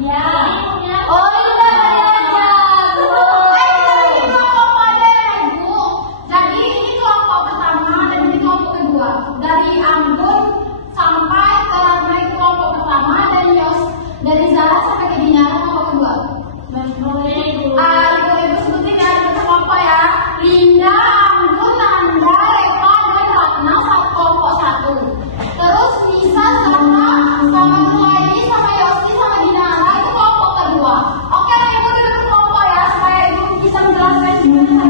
Ya. Oh iya, diajak. Ini kelompok ada ya, Ibu. Jadi ini kelompok pertama dan ini kelompok kedua. Dari Anggun sampai ke Ratna itu kelompok pertama dan Yos dari Zara sampai ke Dinyara kelompok kedua. Boleh, Ibu. Ibu sebutin ya kelompok ya. Linda, Anggun, Nanda, Reva, dan Ratna kelompok satu. Terus Nisa sama Nurwaini sama Yosi sama Dinara itu kelompok kedua. Oke, nah Ibu duduk ke kelompok ya supaya Ibu bisa menjelaskan semuanya.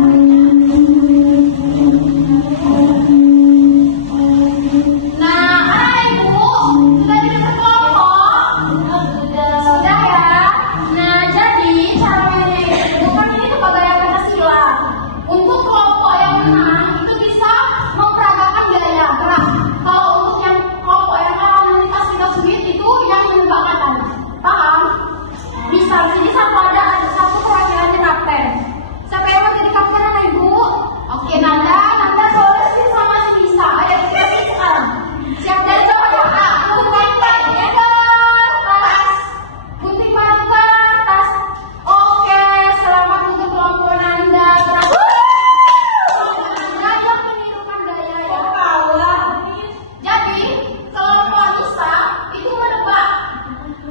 Nah, Ibu sudah duduk ke kelompok? Sudah ya. Nah, jadi cara mainnya itu kan ini kebagaian Pancasila. Untuk kelompok yang menang itu bisa memperagakan gaya gerak. Kalau untuk yang kelompok yang kalah nanti pas kita sulit itu yang menebak kata. Paham? Misal sini satu perwakilannya kapten. Siapa yang mau jadi kapten anak Ibu? Oke, Nanda solusi sama si Nisa. Ayo kita sih sekarang. Siap dan coba ya. Gunting paduka atas. Gunting paduka atas. Oke, selamat untuk kelompok Nanda. Nanda yang menirukan gaya ya. Jadi kelompok Nisa itu menebak.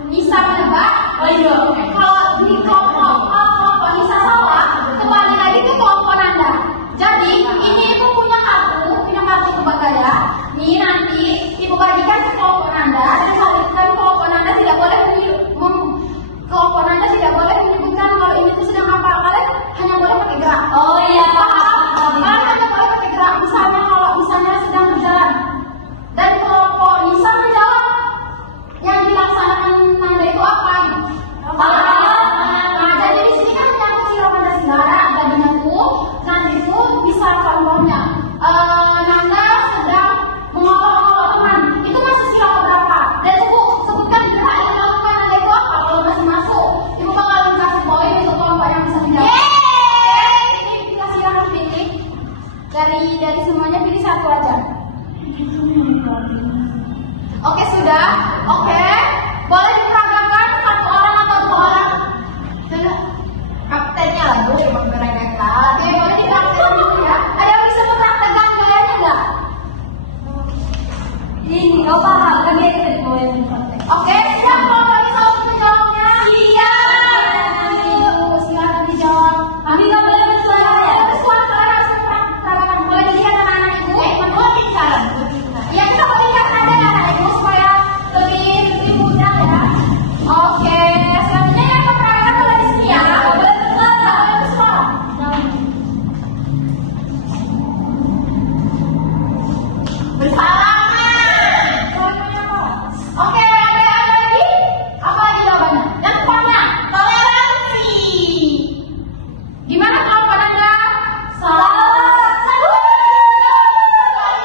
Nisa menebak. Oh iya. Kalau di kelompok Nisa salah, kembali lagi ke kelompok Nanda. Jadi ini Ibu punya kartu tebak gaya. Nih nanti Ibu bagikan ke kelompok Nanda dan kelompok Nanda tidak boleh kelompok Nanda tidak boleh menyebutkan kalau ini itu sedang apa. Kalian hanya boleh pakai gerak. Oh iya. Paham? Kalian hanya boleh pakai gerak. Misalnya sedang berjalan dan kelompok Nisa menjawab yang dilaksanakan Nanda itu apa? Nah, jadi di sini kan menyangkut sila Pancasila. Tadinya tuh nanti tuh bisa contohnya Nanda sedang mengolok-olok teman. Itu masih sila keberapa? Dan Ibu sebutkan gerak yang dilakukan Nanda itu apa? Kalau masih masuk, Ibu bakalan kasih poin untuk kelompok yang bisa menjawab. Ini kita silakan pilih dari semuanya pilih satu aja. Oke, sudah. Oke. Boleh diperagakan satu orang atau dua orang? Kaptennya lah, Bu. Cuma beredekan. Ya, boleh dipraktekkan dulu ya. Ada yang bisa mempraktekkan gayanya nggak? Ini kau paham kan dia kita boleh praktek. Oke, siap kelompok Nisa untuk menjawabnya? Siap. Silakan dijawab. Kami nggak boleh bersuara ya. Bersuara kalian harus mempraktekkan. Boleh dilihat anak-anak Ibu? Bagaimana cara? Iya, kita boleh lihat ada anak Ibu supaya lebih mudah ya. Oke, selanjutnya yang mempraktekkan boleh di sini ya. Boleh bersuara, boleh bersuara. Oke, ada lagi? Apa lagi jawabannya? Yang keempatnya, toleransi. Gimana kelompok Nanda? Satu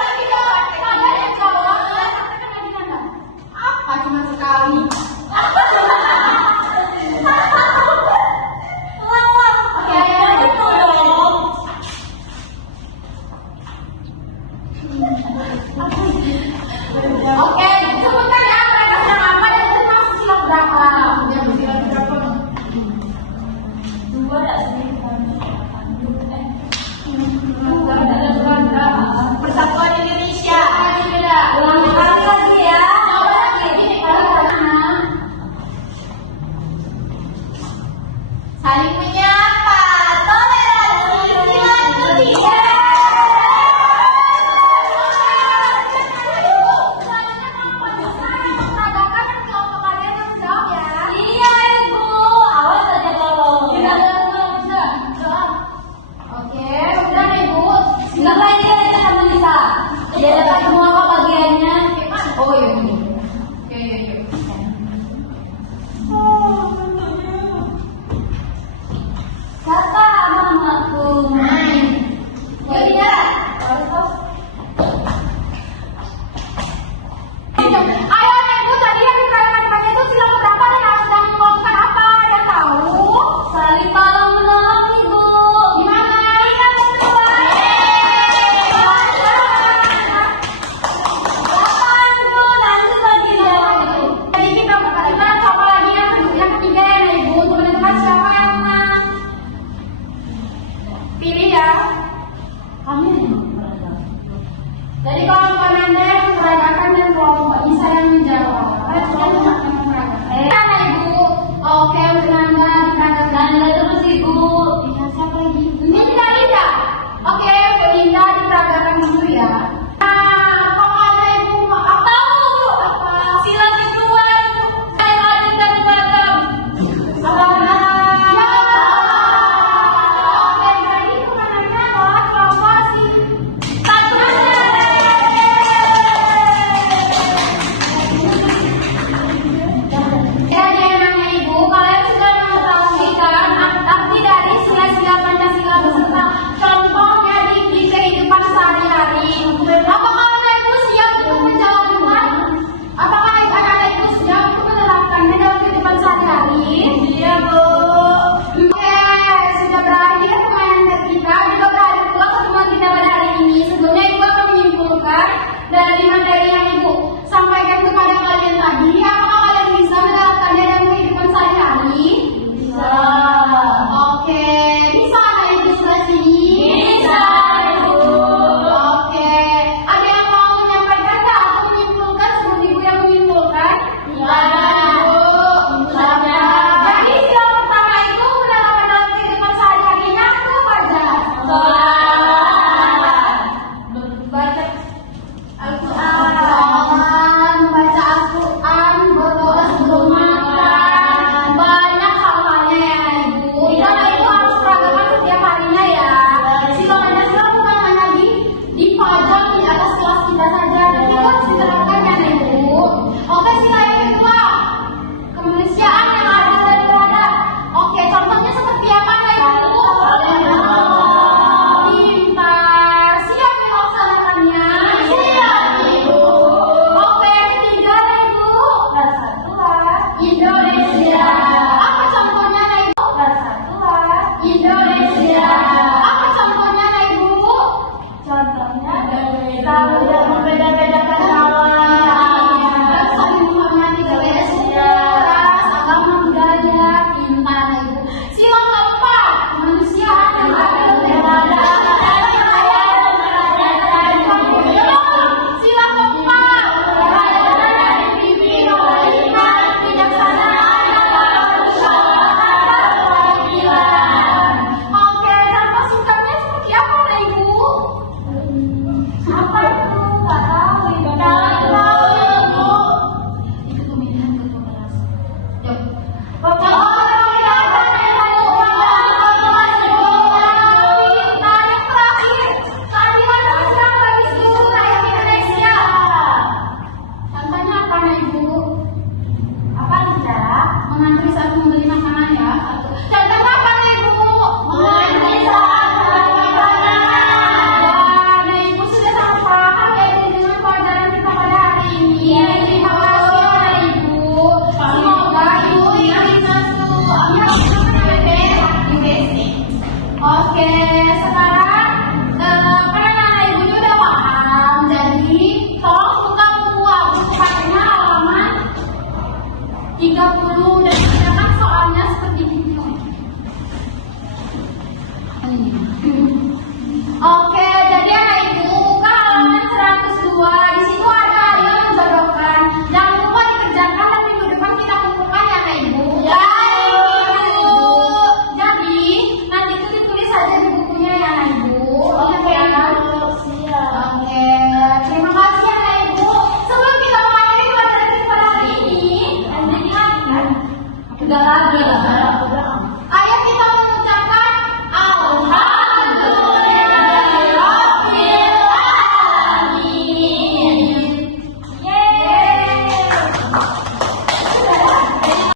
lagi jawab. Ada yang jawab. Praktekkan lagi Nanda. Apa cuma sekali? Oke, Oke, sebutkan ya mereka sedang apa dan itu masuk sila berapa? Udah sila berapa? Dua tak sih. Persatuan Indonesia. Ini beda. Ulang kali lagi ya. Coba lagi. Ini kalau mana? Saling menyapa. Toleransi. Silakan Indonesia. Iya Ibu. Awas aja kalau. Oke, udah nih Bu. Nggak main dia aja sama Nisa. Dia dapat semua kok bagiannya. Oh iya. Oke, iya. Contoh apa nih Bu? Menulis kata-kata. Wah, nah Ibu sudah sangat paham ya dengan pelajaran kita pada hari ini. Terima kasih ya Ibu. Semoga Ibu ingin masuk Oke, sekarang karena Ibu juga udah paham, jadi tolong buka buku pakainya halaman 30 dan kerjakan soalnya seperti itu. Oke, jadi anak Ibu buka halaman 102. Di situ ada yang menjodohkan. Jangan lupa dikerjakan dan minggu depan kita kumpulkan ya anak Ibu. Ya, Ibu. Jadi nanti itu ditulis saja di bukunya ya anak Ibu. Oke ya. Oke, terima kasih ya anak Ibu. Sebelum kita mengakhiri pelajaran kita pada hari ini, ada lagi kan? Udah lagi lah.